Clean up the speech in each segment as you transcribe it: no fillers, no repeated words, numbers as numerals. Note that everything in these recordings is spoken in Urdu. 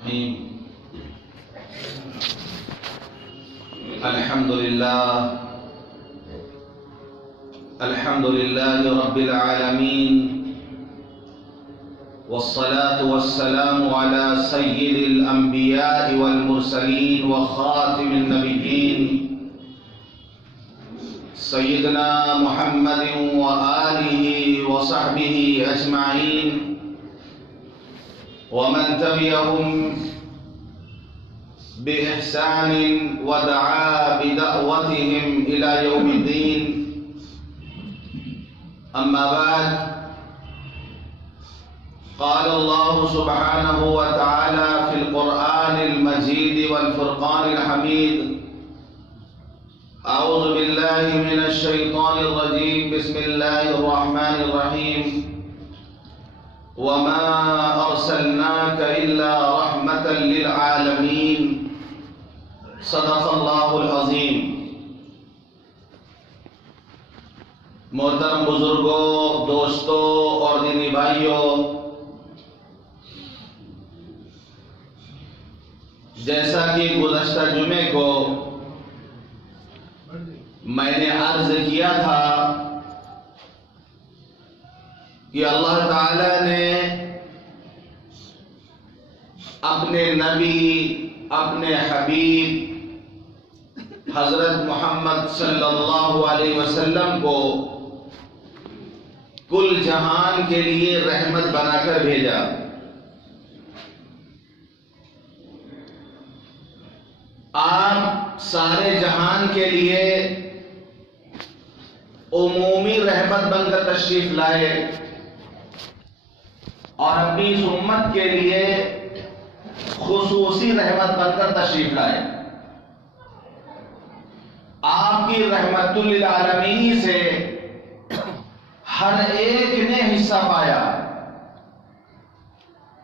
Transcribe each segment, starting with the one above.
الحمد لله رب العالمين، والصلاة والسلام على سيد الأنبياء والمرسلين وخاتم النبيين سيدنا محمد وآله وصحبه أجمعين، ومن تبعهم بإحسان ودعا بدعوتهم إلى يوم الدين. أما بعد، قال الله سبحانه وتعالى في القرآن المجيد والفرقان الحميد: أعوذ بالله من الشيطان الرجيم، بسم الله الرحمن الرحيم. وما أرسلناك إلا رحمة للعالمين. صدق اللہ العظیم. محترم بزرگوں، دوستوں اور دینی بھائیوں، جیسا کہ گزشتہ جمعے کو میں نے عرض کیا تھا کہ اللہ تعالی نے اپنے نبی، اپنے حبیب حضرت محمد صلی اللہ علیہ وسلم کو کل جہان کے لیے رحمت بنا کر بھیجا. آپ سارے جہان کے لیے عمومی رحمت بن کر تشریف لائے اور اپنی اس امت کے لیے خصوصی رحمت بن کر تشریف لائے. آپ کی رحمت للعالمین سے ہر ایک نے حصہ پایا.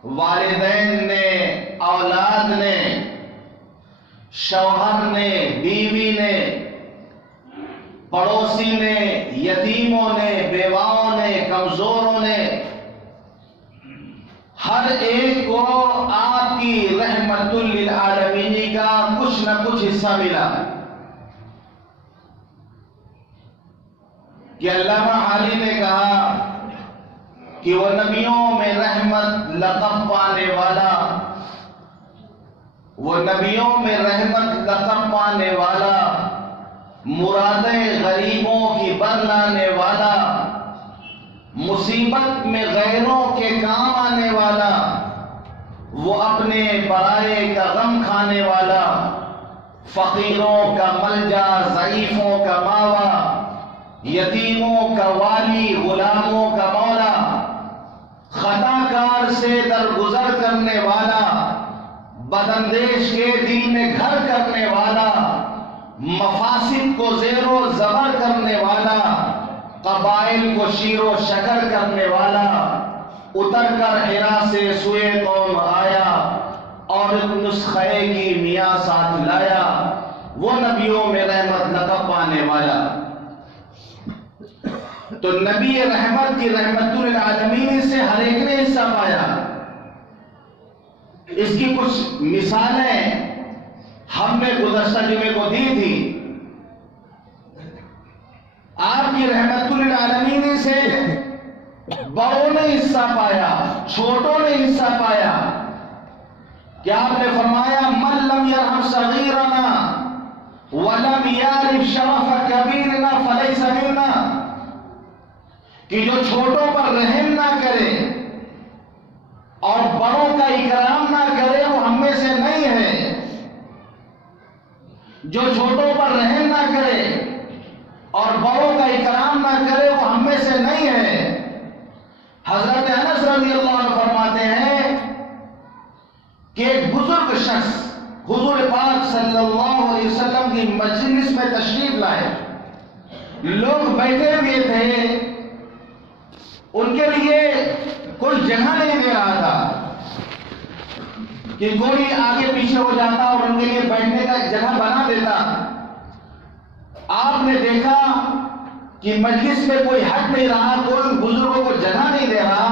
والدین نے، اولاد نے، شوہر نے، بیوی نے، پڑوسی نے، یتیموں نے، بیواؤں نے، کمزوروں نے، ہر ایک کو آپ کی رحمت للعالمین کا کچھ نہ کچھ حصہ ملا. کہ علامہ حالی نے کہا کہ وہ نبیوں میں رحمت لقب پانے والا، وہ نبیوں میں رحمت لقب پانے والا، مرادیں غریبوں کی بر لانے والا، مصیبت میں غیروں کے کام آنے والا، وہ اپنے برائے کا غم کھانے والا، فقیروں کا ملجا، ضعیفوں کا ماوا، یتیموں کا والی، غلاموں کا مولا، خطا کار سے درگزر کرنے والا، بداندیش کے دل میں گھر کرنے والا، مفاسد کو زیر و زبر کرنے والا، قبائل کو شیر و شکر کرنے والا، اتر کر حرا سے سوئے قوم آیا اور نسخے کی میاں ساتھ لایا. وہ نبیوں میں رحمت لقب پانے والا. تو نبی رحمت کی رحمت للعالمین سے ہر ایک نے حصہ پایا. اس کی کچھ مثالیں ہم نے گزشتہ جمعے کو دی تھی. آپ کی رحمت للعالمین سے بڑوں نے حصہ پایا، چھوٹوں نے حصہ پایا. کہ آپ نے فرمایا: من لم یرحم صغیرنا ولم یعرف شرف کبیرنا فلیس منا. کہ جو چھوٹوں پر رحم نہ کرے اور بڑوں کا اکرام نہ کرے وہ ہم میں سے نہیں ہے. جو چھوٹوں پر رحم نہ کرے اور بڑوں کا اکرام نہ کرے وہ ہم میں سے نہیں ہے. حضرت انس رضی اللہ عنہ فرماتے ہیں کہ ایک بزرگ شخص حضور پاک صلی اللہ علیہ وسلم کی مجلس میں تشریف لائے. لوگ بیٹھے ہوئے تھے، ان کے لیے کوئی جگہ نہیں دے رہا تھا کہ کوئی آگے پیچھے ہو جاتا اور ان کے لیے بیٹھنے کا ایک جگہ بنا دیتا. آپ نے دیکھا کہ مجلس میں کوئی ہٹ نہیں رہا، کوئی بزرگوں کو جگہ نہیں دے رہا.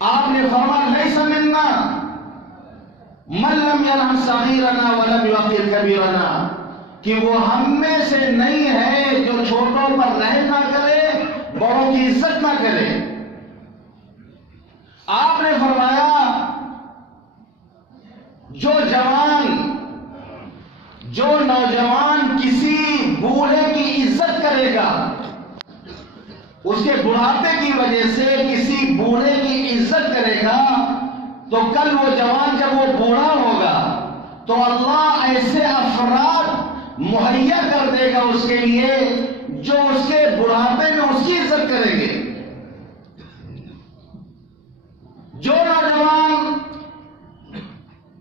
آپ نے فرمایا: لیس منا، من لم یرحم صغیرنا ولم یوقر کبیرنا، کہ وہ ہم میں سے نہیں ہے جو چھوٹوں پر رحم نہ کرے، بڑوں کی عزت نہ کرے۔ آپ نے فرمایا جو نوجوان کسی بوڑھے کی عزت کرے گا، اس کے بڑھاپے کی وجہ سے کسی بوڑھے کی عزت کرے گا، تو کل وہ جوان جب وہ بوڑھا ہوگا تو اللہ ایسے افراد مہیا کر دے گا اس کے لیے جو اس کے بڑھاپے میں اس کی عزت کریں گے۔ جو نوجوان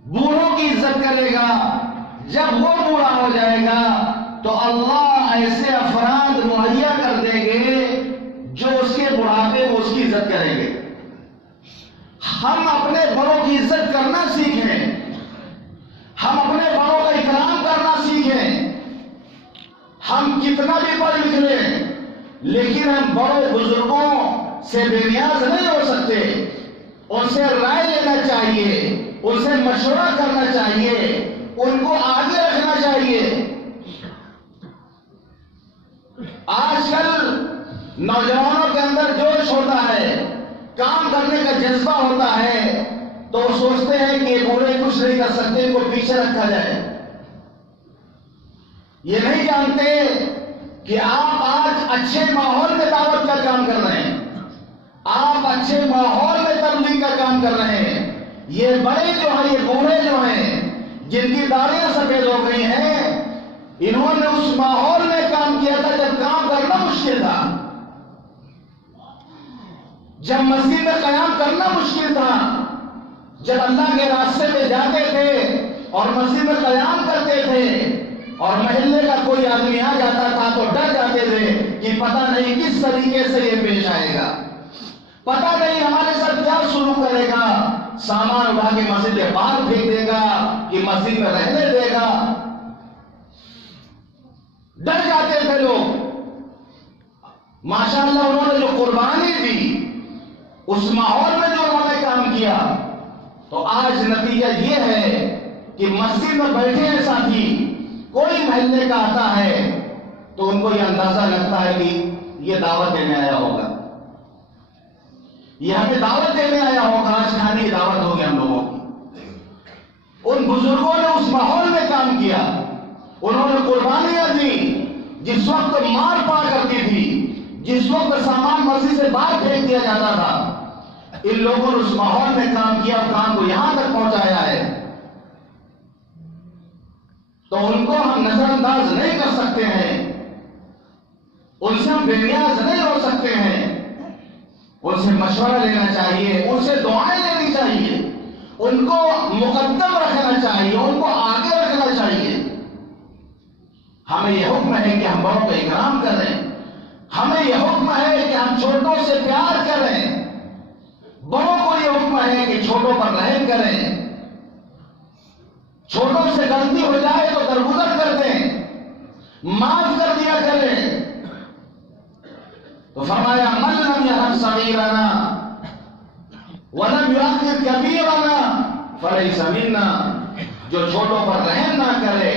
بوڑھوں کی عزت کرے گا، جب وہ بوڑھا ہو جائے گا تو اللہ ایسے افراد مہیا کر دیں گے جو اس کے بڑھاپے میں اس کی عزت کریں گے۔ ہم اپنے بڑوں کی عزت کرنا سیکھیں، ہم اپنے بڑوں کا اکرام کرنا سیکھیں۔ ہم کتنا بھی پڑھ لکھ لیں لیکن ہم بڑے بزرگوں سے بے نیاز نہیں ہو سکتے۔ ان سے رائے لینا چاہیے، ان سے مشورہ کرنا چاہیے، ان کو آگے رکھنا چاہیے۔ آج کل نوجوانوں کے اندر جوش ہوتا ہے، کام کرنے کا جذبہ ہوتا ہے، تو وہ سوچتے ہیں کہ یہ بوڑھے کچھ نہیں کر سکتے، ان کو پیچھے رکھا جائے۔ یہ نہیں جانتے کہ آپ آج اچھے ماحول میں دعوت کا کام کر رہے ہیں، آپ اچھے ماحول میں تبلیغ کا کام کر رہے ہیں۔ یہ بڑے جو ہیں، یہ بوڑھے جو ہیں، جن کی داڑھیاں سفید ہو گئی ہیں، انہوں نے اس ماحول میں کام کیا تھا جب کام کرنا مشکل تھا، جب مسجد میں قیام کرنا مشکل تھا، جب اللہ کے راستے میں جاتے تھے اور مسجد میں قیام کرتے تھے اور محلے کا کوئی آدمی آ جاتا تھا تو ڈر جاتے تھے کہ پتہ نہیں کس طریقے سے یہ پیش آئے گا، پتہ نہیں ہمارے ساتھ کیا سلوک کرے گا، سامان اٹھا کے مسجد کے باہر پھینک دے گا کہ مسجد میں رہنے دے گا۔ ڈر جاتے تھے لوگ۔ ماشاءاللہ انہوں نے جو قربانی دی، اس ماحول میں جو انہوں نے کام کیا، تو آج نتیجہ یہ ہے کہ مسجد میں بیٹھے ہیں ساتھی، کوئی محلے کا آتا ہے تو ان کو یہ اندازہ لگتا ہے کہ یہ دعوت دینے آیا ہوگا، یہ ہمیں دعوت دینے آیا ہوگا، آج کھانے کی دعوت ہوگی ہم لوگوں کی۔ ان بزرگوں نے اس ماحول میں کام کیا، انہوں نے قربانیاں دی۔ جس وقت مار پا کرتی تھی، جس وقت سامان مسجد سے باہر پھینک دیا جاتا تھا، ان لوگوں نے اس ماحول میں کام کیا، کام کو یہاں تک پہنچایا ہے، تو ان کو ہم نظر انداز نہیں کر سکتے ہیں، ان سے ہم بے نیاز نہیں ہو سکتے ہیں۔ ان سے مشورہ لینا چاہیے، ان سے دعائیں لینی چاہیے، ان کو مقدم رکھنا چاہیے، ان کو آگے رکھنا چاہیے۔ ہمیں یہ حکم ہے کہ ہم بڑوں کا اکرام کریں، ہمیں یہ حکم ہے کہ ہم چھوٹوں سے پیار کریں، بڑوں کو یہ حکم ہے کہ چھوٹوں پر رحم کریں، چھوٹوں سے غلطی ہو جائے تو درگزر کر دیں، معاف کر دیا کریں۔ تو فرمایا من لم یرحم صغیرنا ولم یوقر کبیرنا فلیس منا، جو چھوٹوں پر رحم نہ کرے،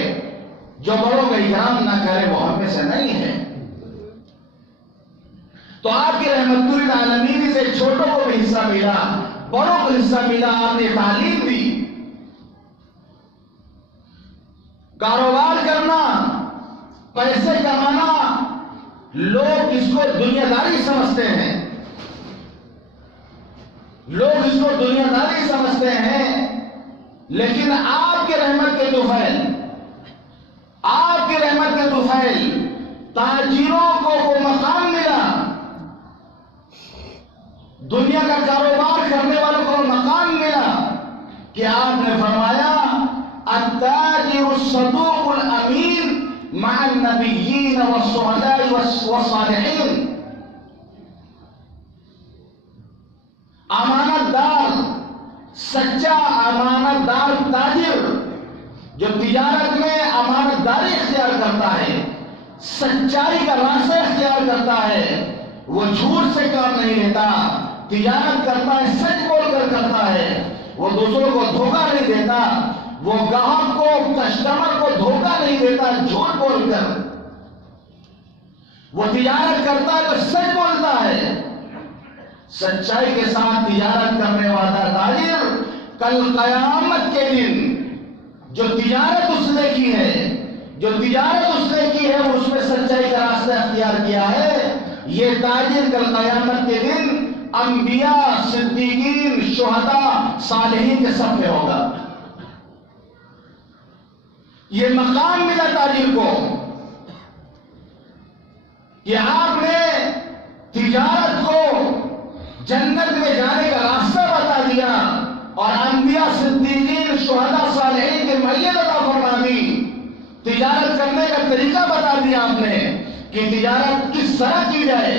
جو بڑوں کا اکرام نہ کرے، وہ ہم میں سے نہیں ہے۔ تو آپ کی رحمت للعالمین سے چھوٹوں کو بھی حصہ ملا، بڑوں کو حصہ ملا، آپ نے تعلیم دی۔ کاروبار کرنا، پیسے کمانا، لوگ اس کو دنیا داری سمجھتے ہیں، لوگ اس کو دنیا داری سمجھتے ہیں، لیکن آپ کے رحمت کے طفیل، آپ کی رحمت کے طفیل تاجروں کو وہ مقام ملا، دنیا کا کاروبار کرنے والوں کو مقام ملا کہ آپ نے فرمایا التاجر الصدوق الامین مع النبیین والشہداء والصالحین، امانت دار، سچا امانت دار تاجر جو تجارت میں امانت داری اختیار کرتا ہے، سچائی کا راستہ اختیار کرتا ہے، وہ جھوٹ سے کام نہیں لیتا، تجارت کرتا ہے سچ بول بول کر کرتا ہے، وہ دوسروں کو دھوکہ نہیں دیتا، وہ گاہک کو کسٹمر کو دھوکہ نہیں دیتا جھوٹ بول کر، وہ تجارت کرتا ہے تو سچ بولتا ہے، سچائی کے ساتھ تجارت کرنے والا تاجر کل قیامت کے دن جو تجارت اس نے کی ہے، جو تجارت اس نے کی ہے، اس میں سچائی کا راستہ اختیار کیا ہے، یہ تاجر کل قیامت کے دن انبیاء، صدیقین، شہداء، صالحین کے سب میں ہوگا۔ یہ مقام ملا تاجر کو کہ آپ نے تجارت کو جنت میں جانے کا راستہ بتا دیا اور انبیاء، صدیقین، شہداء، صالحین کے میت عطا فرما دی، تجارت کرنے کا طریقہ بتا دیا آپ نے کہ تجارت کس طرح کی جائے۔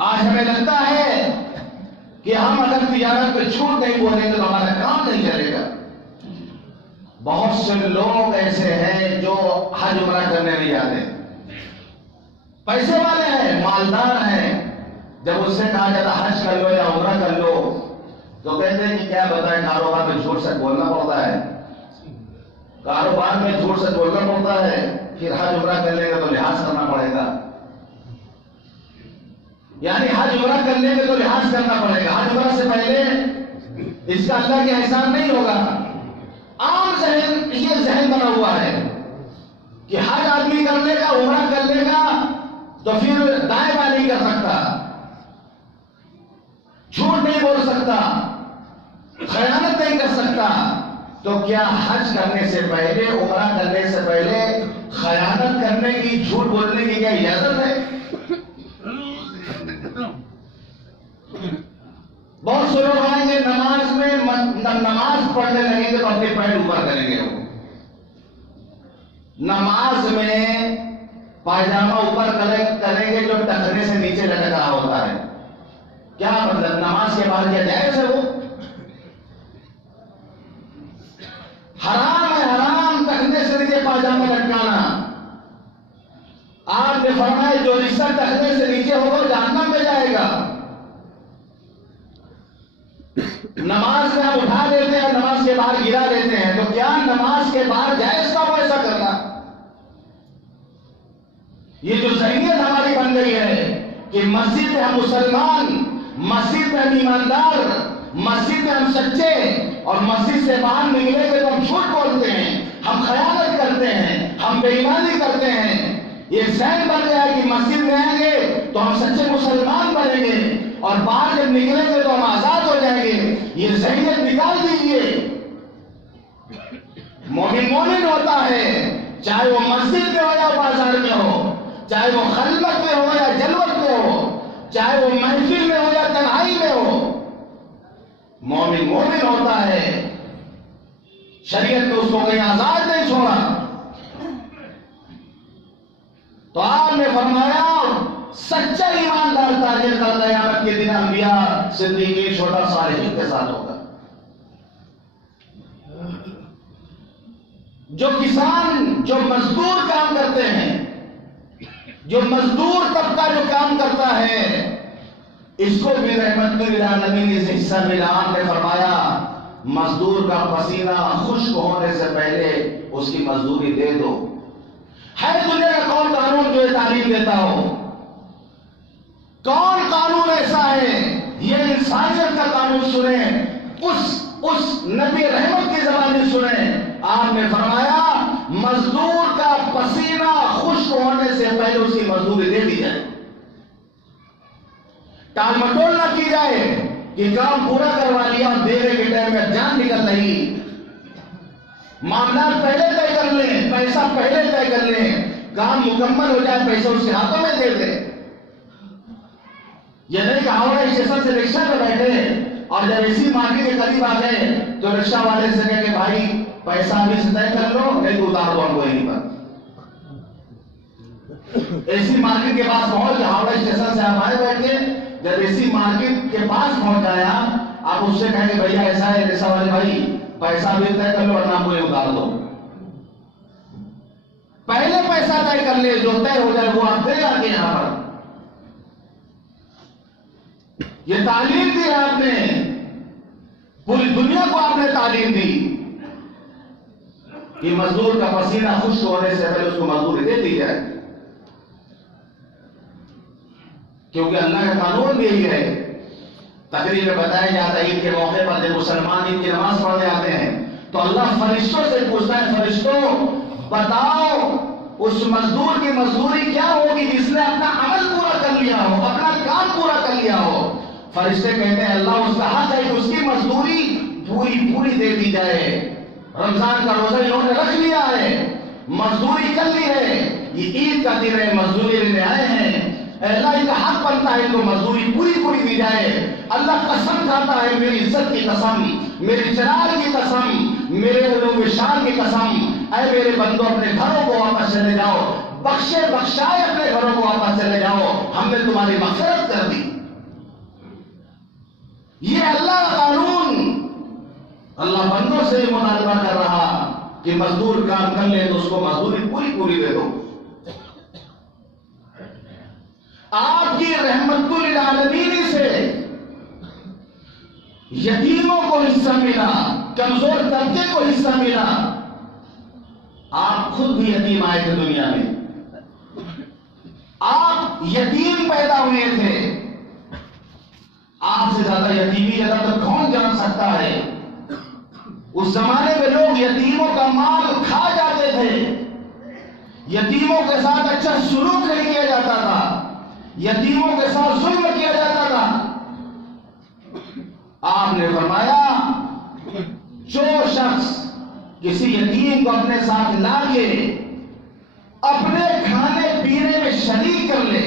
آج ہمیں لگتا ہے کہ ہم اگر تجارت پہ جھوٹ نہیں بولیں گے تو ہمارا کام نہیں چلے گا۔ بہت سے لوگ ایسے ہیں جو حج عمرہ کرنے نہیں جاتے، پیسے والے ہیں، مالدار ہیں، جب اس سے کہا جاتا حج کر لو یا عمرہ کر لو تو کہتے ہیں کہ کیا بتائیں، کاروبار میں جھوٹ سچ بولنا پڑتا ہے، کاروبار میں جھوٹ سچ بولنا پڑتا ہے، پھر حج عمرہ کر لے گا تو لحاظ کرنا پڑے گا، یعنی حج عمرہ کرنے میں تو لحاظ کرنا پڑے گا، حج عمرہ سے پہلے اس کا اللہ کے احسان نہیں ہوگا۔ عام ذہن، یہ ذہن بنا ہوا ہے کہ حج آدمی کر لے گا، عمرہ کر لے گا تو پھر دائیں بائیں نہیں کر سکتا، جھوٹ نہیں بول سکتا، خیانت نہیں کر سکتا، تو کیا حج کرنے سے پہلے، عمرہ کرنے سے پہلے خیانت کرنے کی، جھوٹ بولنے کی کیا اجازت ہے؟ بہت سے لوگ آئیں گے نماز میں، نماز پڑھنے لگیں گے تو اپنے پیر اوپر کریں گے، نماز میں پائجامہ اوپر کریں گے جو ٹخنے سے نیچے لٹک رہا ہوتا ہے، کیا مطلب؟ نماز کے بعد کیا جائز ہے؟ وہ حرام ہے، حرام ٹخنے سے نیچے پائجامہ لٹکانا۔ آپ نے فرمایا جو حصہ ٹخنے سے نیچے ہوگا جہنم میں جائے گا۔ نماز میں ہم اٹھا دیتے ہیں، نماز کے باہر گرا دیتے ہیں، تو کیا نماز کے باہر جائز کا ایسا کرنا؟ یہ جو ذہنیت ہماری بن گئی ہے کہ مسجد میں ہم مسلمان، مسجد میں ہم ایماندار، مسجد میں ہم سچے، اور مسجد سے باہر نکلیں گے تو ہم جھوٹ بولتے ہیں، ہم خیانت کرتے ہیں، ہم بے ایمانی کرتے ہیں، یہ ذہن بن گیا ہے کہ مسجد میں آئیں گے تو ہم سچے مسلمان بنیں گے اور باہر جب نکلیں گے تو ہم آزاد ہو جائیں گے۔ یہ ذہنیت نکال دیجیے۔ مومن مومن ہوتا ہے، چاہے وہ مسجد میں ہو یا بازار میں ہو، چاہے وہ خلوت میں ہو یا جلوت میں ہو، چاہے وہ محفل میں ہو یا تنہائی میں ہو، مومن مومن ہوتا ہے، شریعت نے اس کو کہیں آزاد نہیں چھوڑا۔ تو آپ نے فرمایا سچا ایماندار تاجر کل قیامت کے دن انبیاء، صدیقین، شہداء، صالحین کے ساتھ ہوگا۔ جو کسان، جو مزدور کام کرتے ہیں، جو مزدور طبقہ جو کام کرتا ہے، اس کو بھی رحمت للعالمین اس حصہ ملا۔ آپ نے فرمایا مزدور کا پسینہ خشک ہونے سے پہلے اس کی مزدوری دے دو۔ ہے دنیا کا کون قانون جو یہ تعلیم دیتا ہو؟ کون قانون ایسا ہے؟ یہ انسانیت کا قانون سنیں، اس نبی رحمت کی زبانی سنیں۔ آپ نے فرمایا مزدور کا پسینہ خشک ہونے سے پہلے اس کی مزدوری دے دی جائے، ٹال مٹول نہ کی جائے کہ کام پورا کروا لیا اور دینے کے ٹائم میں جان نکل رہی۔ معاملات پہلے طے کر لیں، پیسہ پہلے طے کر لیں، کام مکمل ہو جائے پیسہ اس کے ہاتھوں میں دے دیں۔ یہ نہیں کہ ہاوڑا اسٹیشن سے رکشہ پہ بیٹھے اور جب اسی مارکیٹ کے قریب آ گئے تو رکشہ والے سے کہے کہ بھائی پیسہ ابھی سے طے کر لو، نہیں تو اتار دو ہم کو یہیں پر۔ اسی مارکیٹ کے پاس پہنچ کے ہاوڑا اسٹیشن سے آپ آئے بیٹھ کے، جب اسی مارکیٹ کے پاس پہنچ جایا آپ اس سے کہیں کہ بھیا ایسا ہے رکشہ والے بھائی پیسہ بھی طے کر لو اور نام کو اتار دو۔ پہلے پیسہ طے کر لے، جو طے ہو جائے وہ آپ دے آگے یہاں پر۔ یہ تعلیم دی ہے آپ نے، پوری دنیا کو آپ نے تعلیم دی کہ مزدور کا پسینہ خشک ہونے سے پہلے اس کو مزدوری دے دی جائے، کیونکہ اللہ کا قانون بھی یہی ہے۔ تقریر میں بتایا جاتا ہے عید کے موقع پر جب مسلمان عید کی نماز پڑھنے آتے ہیں تو اللہ فرشتوں سے پوچھتا ہے، فرشتوں بتاؤ اس مزدور کی مزدوری کیا ہوگی جس نے اپنا عمل پورا کر لیا ہو، اپنا کام پورا کر لیا ہو۔ فرشتے کہتے ہیں اللہ اس کا حق ہے کہ اس کی مزدوری پوری دے دی جائے۔ رمضان کا روزہ انہوں نے رکھ لیا ہے، مزدوری کر لی ہے، یہ عید کا دن ہے، مزدوری لینے آئے ہیں، اللہ ان کا حق بنتا ہے تو مزدوری پوری دی جائے۔ اللہ قسم کھاتا ہے، میری عزت کی قسم، میری جلال کی قسم، میرے علو شان کی قسم، اے میرے بندوں اپنے گھروں کو واپس چلے جاؤ، بخشائے اپنے گھروں کو واپس چلے جاؤ، ہم نے تمہاری مغفرت کر دی۔ یہ اللہ کا قانون، اللہ بندوں سے مطالبہ کر رہا کہ مزدور کام کر لے تو اس کو مزدوری پوری دے دو۔ آپ کی رحمت للعالمین سے یتیموں کو حصہ ملا، کمزور طبقے کو حصہ ملا۔ آپ خود بھی یتیم آئے تھے دنیا میں، آپ یتیم پیدا ہوئے تھے، آپ سے زیادہ یتیمی جگہ تو کون جان سکتا ہے۔ اس زمانے میں لوگ یتیموں کا مال کھا جاتے تھے، یتیموں کے ساتھ اچھا سلوک نہیں کیا جاتا تھا، یتیموں کے ساتھ ظلم کیا جاتا تھا۔ آپ نے فرمایا جو شخص کسی یتیم کو اپنے ساتھ لا کے اپنے کھانے پینے میں شریک کر لے،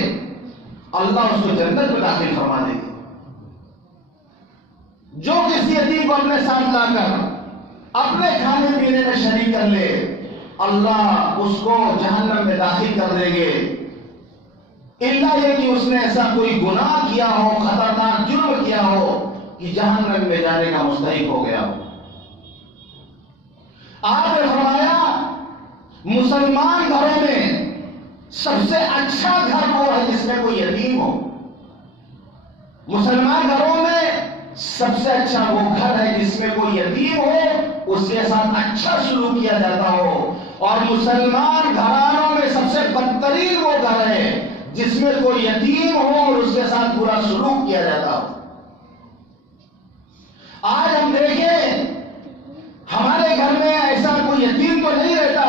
اللہ اس کو جنت میں داخل فرما دے گا۔ جو کسی یتیم کو اپنے ساتھ لا کر اپنے کھانے پینے میں شریک کر لے، اللہ اس کو جہنم میں داخل کر دیں گے، الا یہ کہ اس نے ایسا کوئی گناہ کیا ہو، خطرناک جرم کیا ہو کہ جہنم میں جانے کا مستحق ہو گیا ہو۔ آپ نے فرمایا مسلمان گھروں میں سب سے اچھا گھر وہ ہے جس میں کوئی یتیم ہو۔ مسلمان گھروں میں سب سے اچھا وہ گھر ہے جس میں کوئی یتیم ہو، اس کے ساتھ اچھا سلوک کیا جاتا ہو، اور مسلمان گھرانوں میں سب سے بدترین وہ گھر ہے جس میں کوئی یتیم ہو اور اس کے ساتھ برا سلوک کیا جاتا ہو۔ آج ہم دیکھیں ہمارے گھر میں ایسا کوئی یتیم تو نہیں رہتا،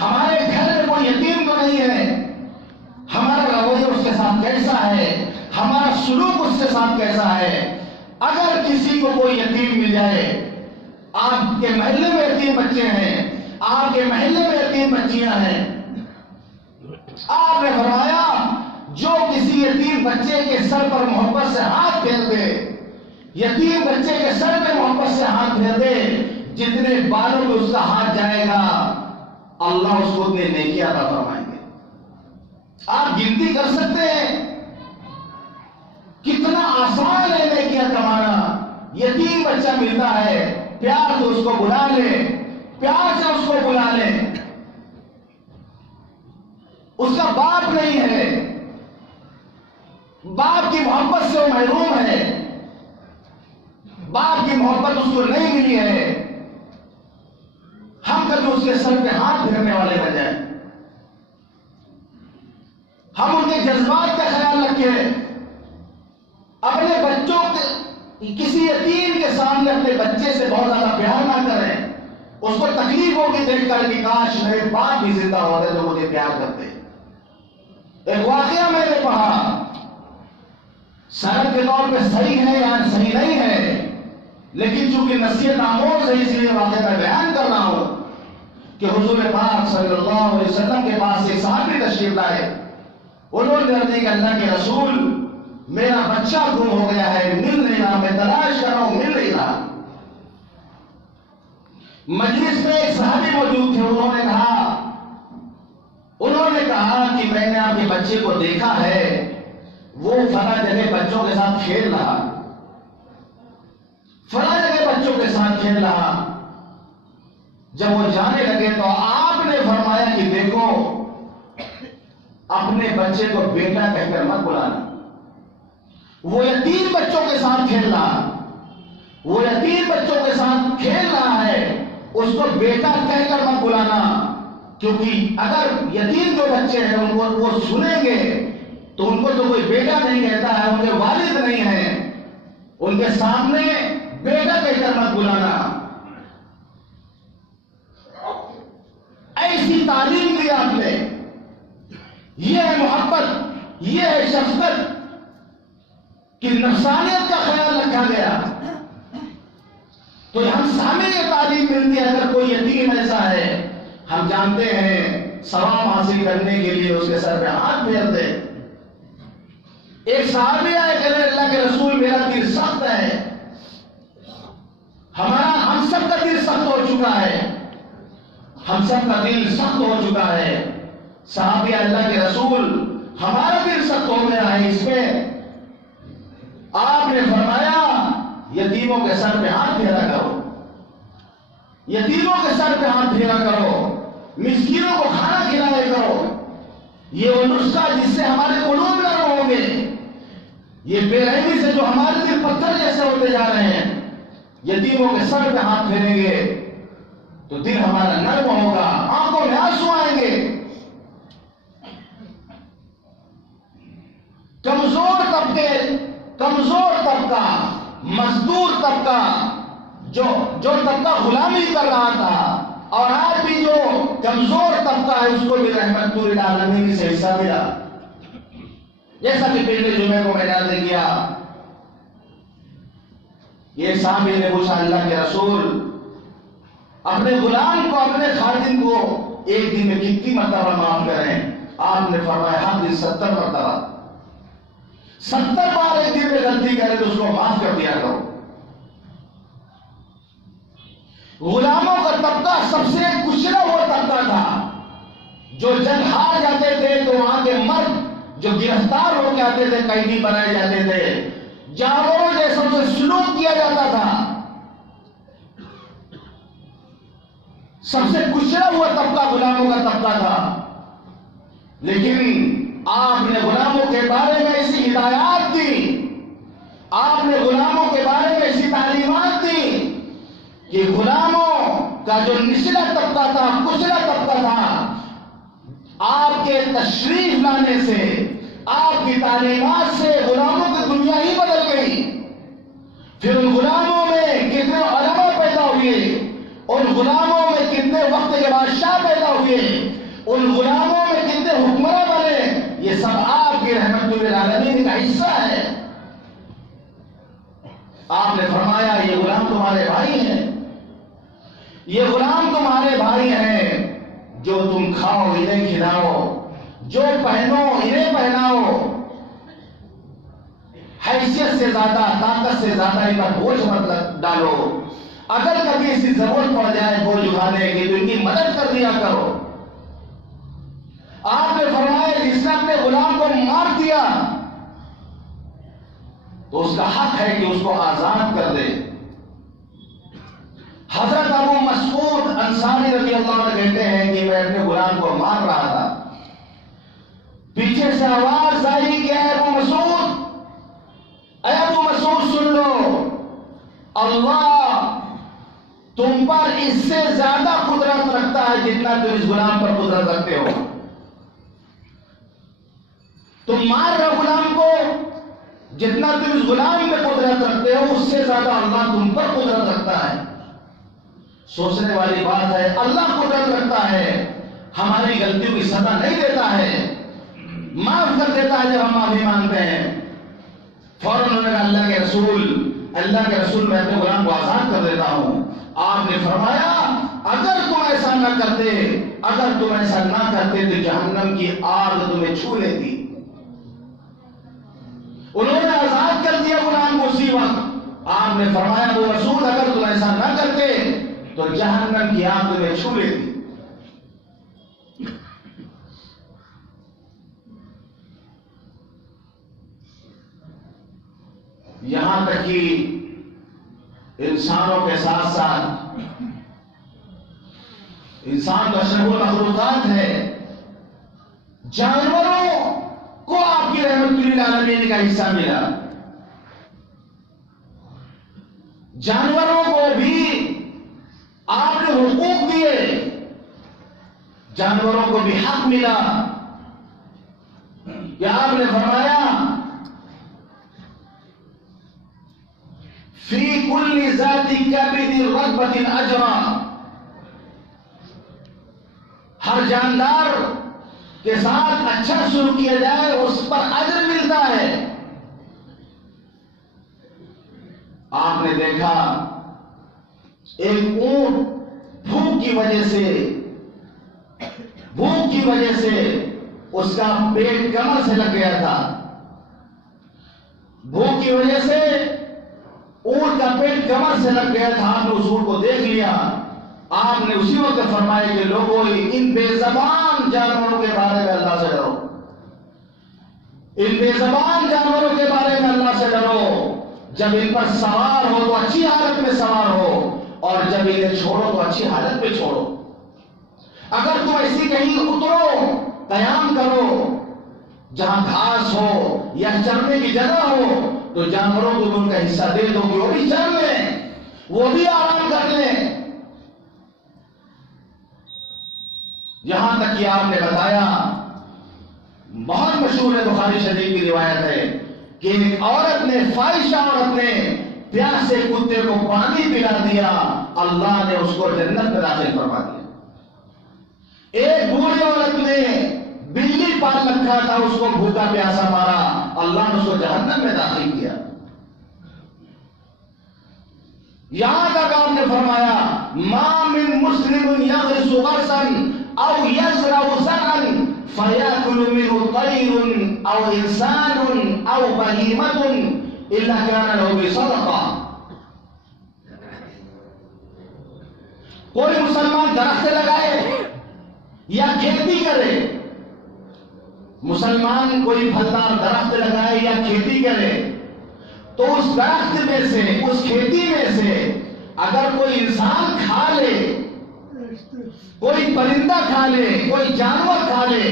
ہمارے گھر میں کوئی یتیم تو نہیں ہے، ہمارا رویہ اس کے ساتھ کیسا ہے، ہمارا سلوک اس کے ساتھ کیسا ہے۔ اگر کسی کو کوئی یتیم مل جائے، آپ کے محلے میں یتیم بچے ہیں، آپ کے محلے میں یتیم بچیاں ہیں، آپ نے فرمایا جو کسی یتیم بچے کے سر پر محبت سے ہاتھ پھیر دے، یتیم بچے کے سر پہ محبت سے ہاتھ پھیر دے، جتنے بالوں میں اس کا ہاتھ جائے گا اللہ اس کو اتنے نیکی عطا فرمائیں گے۔ آپ گنتی کر سکتے ہیں کتنا آسان ہے نیکیاں کمانا۔ یتیم بچہ ملتا ہے، پیار سے اس کو بلا لے، پیار سے اس کو بلا لے، اس کا باپ نہیں ہے، باپ کی محبت سے وہ محروم ہے، باپ کی محبت اس کو نہیں ملی ہے، ہم کبھی اس کے سر پہ ہاتھ پھیرنے والے بن جائیں، ہم ان کے جذبات کا خیال رکھیں، اپنے بچوں کے کسی یتیم کے سامنے اپنے بچے سے بہت زیادہ پیار نہ کریں، اس کو تکلیف ہوگی دیکھ کر کہ کاش میرے باپ بھی زندہ ہوتے جو مجھے پیار کرتے۔ ایک واقعہ میں نے پڑھا، سند کے طور پہ صحیح ہے یا صحیح نہیں ہے، لیکن چونکہ نصیحت آموز ہے اس لیے واقعہ میں بیان کر رہا ہوں کہ حضور پاک صلی اللہ علیہ وسلم کے پاس ایک صحابی تشریف لائے، انہوں نے کہا کہ اللہ کے رسول میرا بچہ گم ہو گیا ہے، مل نہیں رہا، میں تلاش کر رہا ہوں، مل نہیں رہا۔ مجلس میں ایک صحابی موجود تھے، انہوں نے کہا کہ میں نے آپ کے بچے کو دیکھا ہے، وہ فلاں جگہ بچوں کے ساتھ کھیل رہا، فلاں جگہ بچوں کے ساتھ کھیل رہا۔ جب وہ جانے لگے تو آپ نے فرمایا کہ دیکھو اپنے بچے کو بیٹا کہہ کر مت بلانا، وہ یتیم بچوں کے ساتھ کھیل رہا، وہ یتیم بچوں کے ساتھ کھیل رہا ہے، اس کو بیٹا کہہ کر مت بلانا، کیونکہ اگر یتیم جو بچے ہیں ان کو وہ سنیں گے تو ان کو تو کوئی بیٹا نہیں کہتا ہے، ان کے والد نہیں ہیں، ان کے سامنے بیٹا کہہ کر مت بلانا۔ ایسی تعلیم دی آپ نے، یہ ہے محبت، یہ ہے شفقت کہ نفسانیت کا خیال رکھا گیا۔ تو ہم سامنے یہ تعلیم ملتی ہے، اگر کوئی یتیم ایسا ہے ہم جانتے ہیں ثواب حاصل کرنے کے لیے اس کے سر پہ ہاتھ پھیر دے۔ ایک صحابی آئے کہ اللہ کے رسول میرا دل سخت ہے، ہم سب کا دل سخت ہو چکا ہے، ہم سب کا دل سخت ہو چکا ہے۔ صحابی اللہ کے رسول ہمارا دل سخت ہو گیا ہے اس میں۔ آپ نے فرمایا یتیموں کے سر پہ ہاتھ پھیرا کرو، یتیموں کے سر پہ ہاتھ پھیرا کرو، مسکینوں کو کھانا کھلائے کرو۔ یہ وہ نسخہ جس سے ہمارے قلوب نرم ہوں گے، یہ بے رحمی سے جو ہمارے دل پتھر جیسے ہوتے جا رہے ہیں، یتیموں کے سر پہ ہاتھ پھیریں گے تو دل ہمارا نرم ہوگا، آنکھوں میں آنسو آئیں گے۔ کمزور طبقہ، مزدور طبقہ، جو طبقہ غلامی کر رہا تھا، اور آج بھی جو کمزور طبقہ ہے اس کو بھی رحمت للعالمین سے حصہ ملا۔ جیسا کہ پہلے جمعے کو میں نے عرض کیا، یہ صحابی نے پوچھا اللہ کے رسول اپنے غلام کو، اپنے خادم کو ایک دن میں کتنی مرتبہ معاف کریں؟ آپ نے فرمایا ہر دن 70 مرتبہ، 70 بار ایک دن میں غلطی کرے تو اس کو معاف کر دیا کرو۔ غلاموں کا طبقہ سب سے کچلا ہوا طبقہ تھا، جو جنگ ہار جاتے تھے تو وہاں کے مرد جو گرفتار ہو کے آتے تھے قیدی بنائے جاتے تھے، جانوروں جیسا سے سلوک کیا جاتا تھا، سب سے کچلا ہوا طبقہ غلاموں کا طبقہ تھا۔ لیکن آپ نے غلاموں کے بارے میں ایسی ہدایات دی، آپ نے غلاموں کے بارے میں ایسی تعلیمات دی کہ غلاموں کا جو نچلا طبقہ تھا، کچلا طبقہ تھا، آپ کے تشریف لانے سے، آپ کی تعلیمات سے غلاموں کی دنیا ہی بدل گئی۔ پھر ان غلاموں میں کتنے علماء پیدا ہوئے، ان غلاموں میں کتنے وقت کے بادشاہ پیدا ہوئے، ان غلاموں میں کتنے حکمراں بنے، یہ سب آپ کی رحمت للعالمین کا حصہ ہے۔ آپ نے فرمایا یہ غلام تمہارے بھائی ہیں، یہ غلام تمہارے بھائی ہیں، جو تم کھاؤ انہیں کھلاؤ، جو پہنو انہیں پہناؤ، حیثیت سے زیادہ، طاقت سے زیادہ ان پر بوجھ مت ڈالو، اگر کبھی ایسی ضرورت پڑ جائے بوجھ اٹھانے کی تو ان کی مدد کر دیا کرو۔ آپ نے فرمایا جس نے اپنے غلام کو مار دیا تو اس کا حق ہے کہ اس کو آزاد کر دے۔ حضرت ابو مسعود انصاری رضی اللہ عنہ کہتے ہیں کہ میں اپنے غلام کو مار رہا تھا، پیچھے سے آواز آئی کہ اے ابو مسعود، اے ابو مسعود سن لو، اللہ تم پر اس سے زیادہ قدرت رکھتا ہے جتنا تم اس غلام پر قدرت رکھتے ہو۔ تم مار رہے غلام کو، جتنا تم اس غلام میں قدرت رکھتے ہو اس سے زیادہ اللہ تم پر قدرت رکھتا ہے۔ سوچنے والی بات ہے، اللہ قدرت رکھتا ہے، ہماری غلطیوں کی سزا نہیں دیتا ہے، معاف کر دیتا ہے جب ہم معافی مانگتے ہیں۔ فوراً انہوں نے کہا اللہ کے رسول میں اپنے غلام کو آزاد کر دیتا ہوں۔ آپ نے فرمایا اگر تم ایسا نہ کرتے تو جہنم کی آگ تمہیں چھو لیتی۔ انہوں نے آزاد کر دیا غلام کو اسی وقت۔ آپ نے فرمایا وہ رسول اگر تم ایسا نہ کرتے تو جہنم کی آگ تمہیں چھو لیتی۔ یہاں تک کہ انسانوں کے ساتھ ساتھ، انسان تو اشرف المخلوقات ہے، جانوروں کو آپ کی رحمت للعالمین کا حصہ ملا۔ جانوروں کو بھی آپ نے حقوق دیے، جانوروں کو بھی حق ملا کہ آپ نے فرمایا فی کل ذات کبد رطبۃ اجرا، ہر جاندار کے ساتھ اچھا سلوک کیا جائے اس پر اجر ملتا ہے۔ آپ نے دیکھا ایک اونٹ بھوک کی وجہ سے اس کا پیٹ کمر سے لگ گیا تھا، بھوک کی وجہ سے اونٹ کا پیٹ کمر سے لگ گیا تھا۔ آپ نے اس اونٹ کو دیکھ لیا، آپ نے اسی وقت فرمایا کہ لوگوں ان بے زبان جانوروں کے بارے میں اللہ سے ڈرو، ان بے زبان جانوروں کے بارے میں اللہ سے ڈرو۔ جب ان پر سوار ہو تو اچھی حالت میں سوار ہو، اور جب انہیں چھوڑو تو اچھی حالت میں چھوڑو۔ اگر تم ایسی کہیں اترو، قیام کرو جہاں گھاس ہو یا چرنے کی جگہ ہو، تو جانوروں کو ان کا حصہ دے دو کہ وہ بھی چر لیں، وہ بھی آرام کر لیں۔ یہاں تک کہ آپ نے بتایا، بہت مشہور ہے، بخاری شریف کی روایت ہے کہ ایک عورت نے، فاحشہ عورت نے پیاسے کتے کو پانی پلا دیا، اللہ نے اس کو جنت میں داخل فرما دیا۔ ایک بوڑھی عورت نے بلی پال رکھا تھا، اس کو بھوکا پیاسا مارا، اللہ نے اس کو جہنم میں داخل کیا۔ یہاں تک آپ نے فرمایا ما من مسلم یغرس غرسا او یزرع زرعا فیاکل منه طیر او انسان او بہیمۃ الا کان له بصدقہ۔ کوئی مسلمان درخت لگائے یا کھیتی کرے، مسلمان کوئی پھلدار درخت لگائے یا کھیتی کرے، تو اس درخت میں سے، اس کھیتی میں سے اگر کوئی انسان کھا لے، کوئی پرندہ کھا لے، کوئی جانور کھا لے،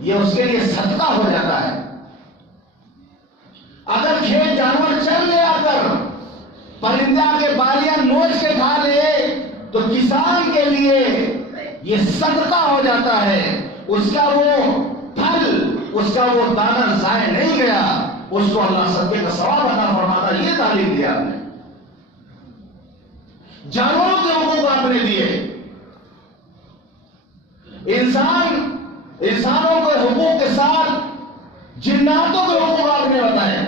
یہ اس کے لیے صدقہ ہو جاتا ہے۔ اگر کھیت جانور چل لے، اگر پرندہ کے بالیاں نوچ کے کھا لے، تو کسان کے لیے یہ صدقہ ہو جاتا ہے، اس کا وہ پھل، اس کا وہ دانہ ضائع نہیں گیا، اس کو اللہ صدقے کا ثواب عطا فرماتا ہے۔ یہ تعلیم دیا آپ نے، جانوروں کے حقوق آپ نے دیے، انسانوں کے حقوق کے ساتھ جناتوں کے حقوق آپ نے بتائے۔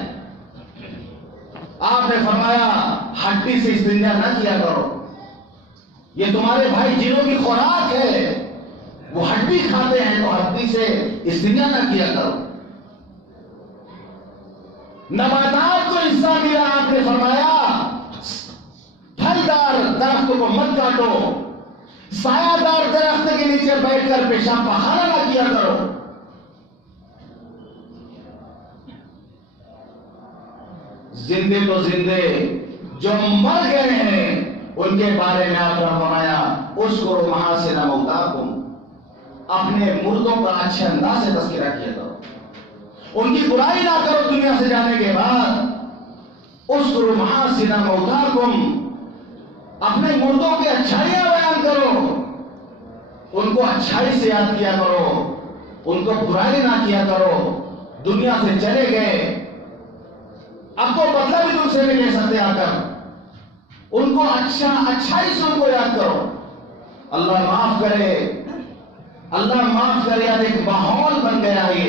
آپ نے فرمایا ہڈی سے استنجا نہ کیا کرو، یہ تمہارے بھائی جنوں کی خوراک ہے، وہ ہڈی کھاتے ہیں تو ہڈی سے استنجا نہ کیا کرو۔ نباتات کو حصہ ملا، آپ نے فرمایا پھلدار درختوں کو مت کاٹو، سایہ دار درخت کے نیچے بیٹھ کر پیشاب پخانہ نہ کیا کرو۔ زندے تو زندے، جو مر گئے ہیں ان کے بارے میں آپ نے فرمایا اذکروا محاسن موتاکم، اپنے مردوں کا اچھے انداز سے تذکرہ کیا کرو، ان کی برائی نہ کرو دنیا سے جانے کے بعد۔ اذکروا محاسن موتاکم، اپنے مردوں کی اچھائیاں بیان کرو، ان کو اچھائی سے یاد کیا کرو، ان کو برائی نہ کیا کرو۔ دنیا سے چلے گئے، اب تو بدلہ بھی تم سے نہیں لے سکتے، آ کر ان کو اچھائی سے ان کو یاد کرو۔ اللہ معاف کرے، اللہ معاف کرے۔ اب ایک ماحول بن گیا ہے،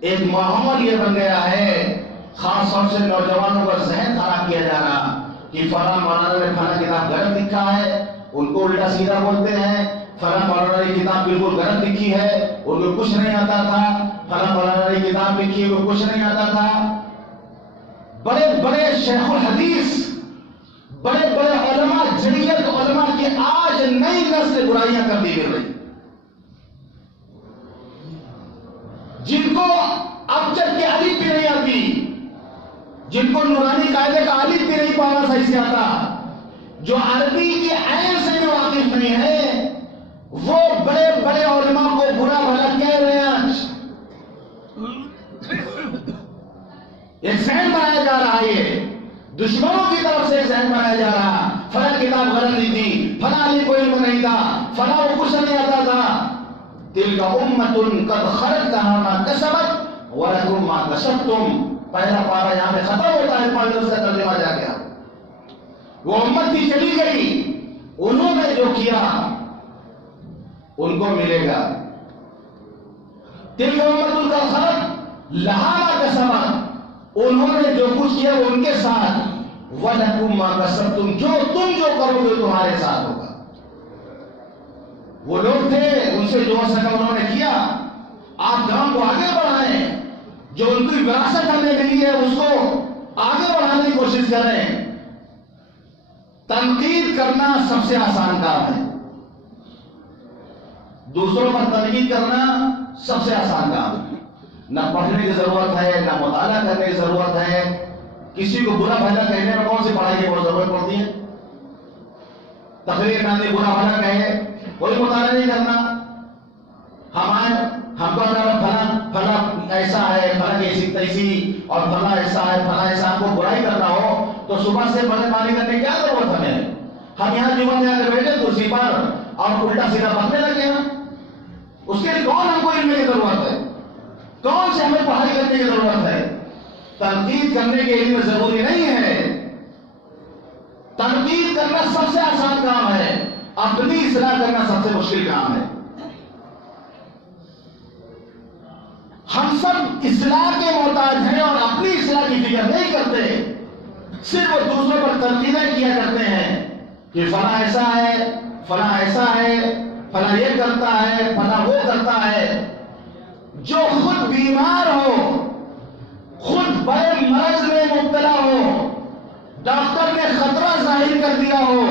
ایک ماحول یہ بن گیا ہے، خاص طور سے نوجوانوں کا ذہن خراب کیا جا رہا کہ فلاں مولانا نے فلاں کتاب غلط لکھا ہے، ان کو الٹا سیدھا بولتے ہیں، فلاں مولانا نے کتاب بالکل غلط لکھی ہے، ان کو کچھ نہیں آتا تھا، فلاں مولانا نے کتاب لکھی ہے، ان کو کچھ نہیں آتا تھا۔ بڑے بڑے شیخ الحدیث، بڑے بڑے علماء، جلیت علماء کی آج نئی نسل برائیاں کر دی گئی، جن کو ابجد کی الف بھی نہیں آتی، جن کو نورانی قاعدے کا الف بھی نہیں پانا صحیح سے آتا، جو عربی کی عین سے بھی واقف نہیں ہے، وہ بڑے بڑے علماء کو برا بھلا کہہ رہے ہیں۔ ایک ذہن بنایا جا رہا ہے، دشمنوں کی طرف سے ذہن بنایا جا رہا، فلاں کتاب غلط نہیں تھی، فلاں علی کو علم نہیں تھا، فلاں وہ کچھ نہیں آتا تھا. تلک امۃ قد خلت لها ما کسبت ولکم ما کسبتم. پہلا پارا یہاں پہ ختم ہوتا ہے، پڑھ لو اس کا ترجمہ جا گیا. وہ امت تھی چلی گئی، انہوں نے جو کیا ان کو ملے گا. تلک امۃ قد خلت لها ما کسبت، انہوں نے جو کچھ کیا وہ ان کے ساتھ، وَلَكُمْ مَا كَسَبْتُمْ، تم جو کرو گے تمہارے ساتھ ہوگا. وہ لوگ تھے، ان سے جو ہو سکا انہوں نے کیا. آپ کام کو آگے بڑھائیں، جو ان کی وراثت ہمیں ملی ہے اس کو آگے بڑھانے کی کوشش کریں. تنقید کرنا سب سے آسان کام ہے، دوسروں پر تنقید کرنا سب سے آسان کام ہے. نہ پڑھنے کی ضرورت ہے، نہ مطالعہ کرنے کی ضرورت ہے. کسی کو برا بھلا کہنے میں کون سی پڑھائی کی بہت ضرورت پڑتی ہے؟ تقریر میں برا بھلا کہے، کوئی مطالعہ نہیں کرنا. ہم کو اگر فلاں ایسا ہے، فلاں ایسی تیسی، اور فلاں ایسا ہے، فلاں ایسا، آپ کو برائی کرنا ہو تو صبح سے پڑھنے پانی کرنے کی کیا ضرورت ہمیں؟ ہم یہاں جمعہ میں آ کے بیٹھے کرسی پر اور الٹا سیدھا پڑھنے لگے ہیں. اس کے لیے کون ہم کو علم کی ضرورت ہے؟ کون سے ہمیں پڑھائی کرنے کی ضرورت ہے؟ تنقید کرنے کے علم ضروری نہیں ہے. تنقید کرنا سب سے آسان کام ہے، اپنی اصلاح کرنا سب سے مشکل کام ہے. ہم سب اصلاح کے محتاج ہیں اور اپنی اصلاح کی فکر نہیں کرتے، صرف دوسروں پر تنقیدیں کیا کرتے ہیں کہ فلاں ایسا ہے، فلاں ایسا ہے، فلاں یہ کرتا ہے، فلاں وہ کرتا ہے. جو خود بیمار ہو، خود بڑے مرض میں مبتلا ہو، ڈاکٹر نے خطرہ ظاہر کر دیا ہو،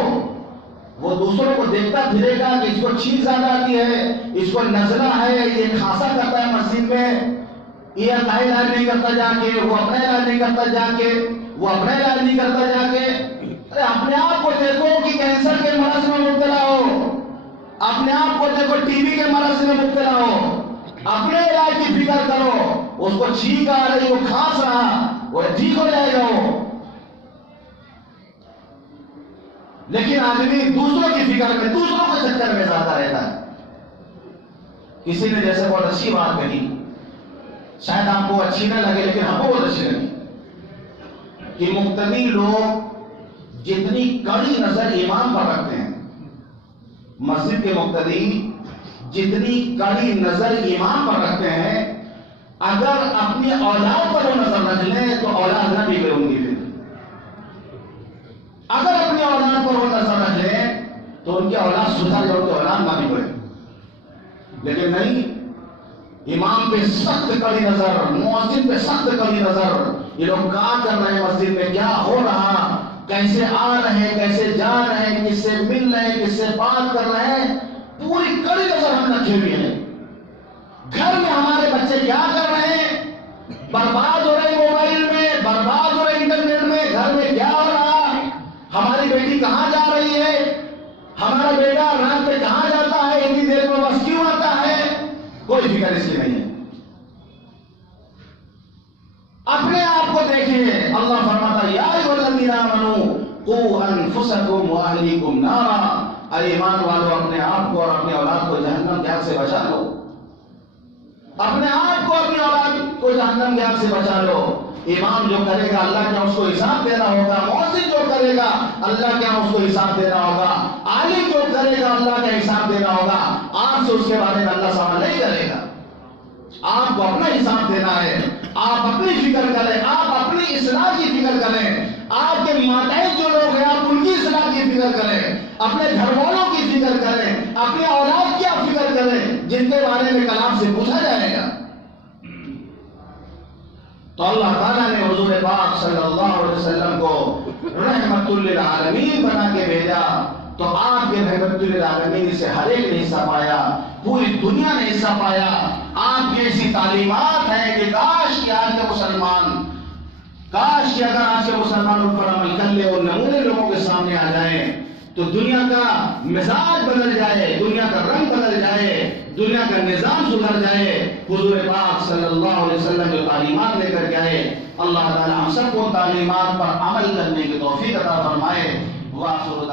وہ دوسروں کو دیکھتا پھرے گا کہ اس کو چھینک زیادہ آتی ہے، اس کو نزلہ ہے، یہ کھانسا کرتا ہے مسجد میں، یہ اپنا علاج نہیں کرتا جا کے، وہ اپنا علاج نہیں کرتا جا کے، وہ اپنا علاج نہیں کرتا جا کے. ارے اپنے آپ کو دیکھو کہ کینسر کے مرض میں مبتلا ہو، اپنے آپ کو دیکھو ٹی بی کے مرض میں مبتلا ہو، اپنے علاج کی فکر کرو. اس کو چھینک آ رہی، وہ کھانس رہا، وہ ٹھیک ہو جائے گا وہ. لیکن آدمی دوسروں کی فکر میں، دوسروں کے چکر میں زیادہ رہتا ہے. کسی نے جیسے بہت اچھی بات کہی، شاید آپ کو اچھی نہ لگے لیکن ہم کو بہت اچھی لگی، کہ مقتدی لوگ جتنی کڑی نظر امام پر رکھتے ہیں، مسجد کے مقتدی جتنی کڑی نظر امام پر رکھتے ہیں، اگر اپنی اولاد پر وہ نظر رکھ لیں تو اولاد نہ بگڑے ان کی. پھر اگر اپنی اولاد پر وہ نظر رکھ لیں تو ان کی اولاد سدھر جائے، ان کی اولاد نہ بگڑے. لیکن نہیں، امام پہ سخت کڑی نظر، مؤذن پہ سخت کڑی نظر. یہ لوگ کہاں کر رہے ہیں، مسجد میں کیا ہو رہا، کیسے آ رہے ہیں، کیسے جا رہے ہیں، کس سے مل رہے ہیں، کس سے بات کر رہے ہیں، پوری کڑی نظر ہم رکھے ہوئے ہیں. گھر میں ہمارے بچے کیا کر رہے ہیں، برباد ہو رہے موبائل میں، برباد ہو رہے انٹرنیٹ میں، گھر میں کیا ہو رہا، ہماری بیٹی کہاں جا رہی ہے، ہمارا بیٹا رات پہ کہاں جاتا ہے، اتنی دیر میں بس کیوں آتا ہے، کوئی فکر اس کی نہیں ہے. اپنے آپ کو دیکھیں. اللہ فرماتا ہے یا ایھا الذین آمنوا قوا انفسکم واہلیکم نارا، اے ایمان والو اپنے آپ کو اور اپنی اولاد کو جہنم کی آگ سے بچا لو. اپنے آپ کو، اپنی اولاد کو جہنم کی آگ سے بچا لو. امام جو کرے گا اللہ کیا اس کو حساب دینا ہوگا، مؤذن جو کرے گا اللہ کیا اس کو حساب دینا ہوگا، عالم جو کرے گا اللہ کا حساب دینا ہوگا. آپ سے اس کے بارے میں اللہ سوال نہیں کرے گا. آپ کو اپنا حساب دینا ہے. آپ اپنی فکر کریں، آپ اپنی اصلاح کی فکر کریں. آپ کے ماتحت جو لوگ ہیں آپ ان کی اصلاح کی فکر کریں، اپنے گھر والوں کی فکر کریں، اپنی اولاد کی فکر کریں جن کے بارے میں کل آپ سے پوچھا جائے گا. تو اللہ تعالیٰ نے حضور پاک صلی اللہ علیہ وسلم کو رحمت للعالمین بنا کے بھیجا. تو آپ کے رحمت للعالمین سے ہر ایک نے حصہ پایا، پوری دنیا نے حصہ پایا. آپ کی ایسی تعلیمات ہیں کہ کاش کہ آج کے مسلمان، کاش کہ اگر آج کے مسلمان ان پر عمل کر لے اور نمونے لوگوں کے سامنے آ جائیں تو دنیا کا مزاج بدل جائے، دنیا کا رنگ بدل جائے، دنیا کا نظام سدھر جائے۔ حضور پاک صلی اللہ علیہ وسلم جو تعلیمات لے کر کے آئے، اللہ تعالیٰ ہم سب کو تعلیمات پر عمل کرنے کی توفیق عطا فرمائے۔ وآخر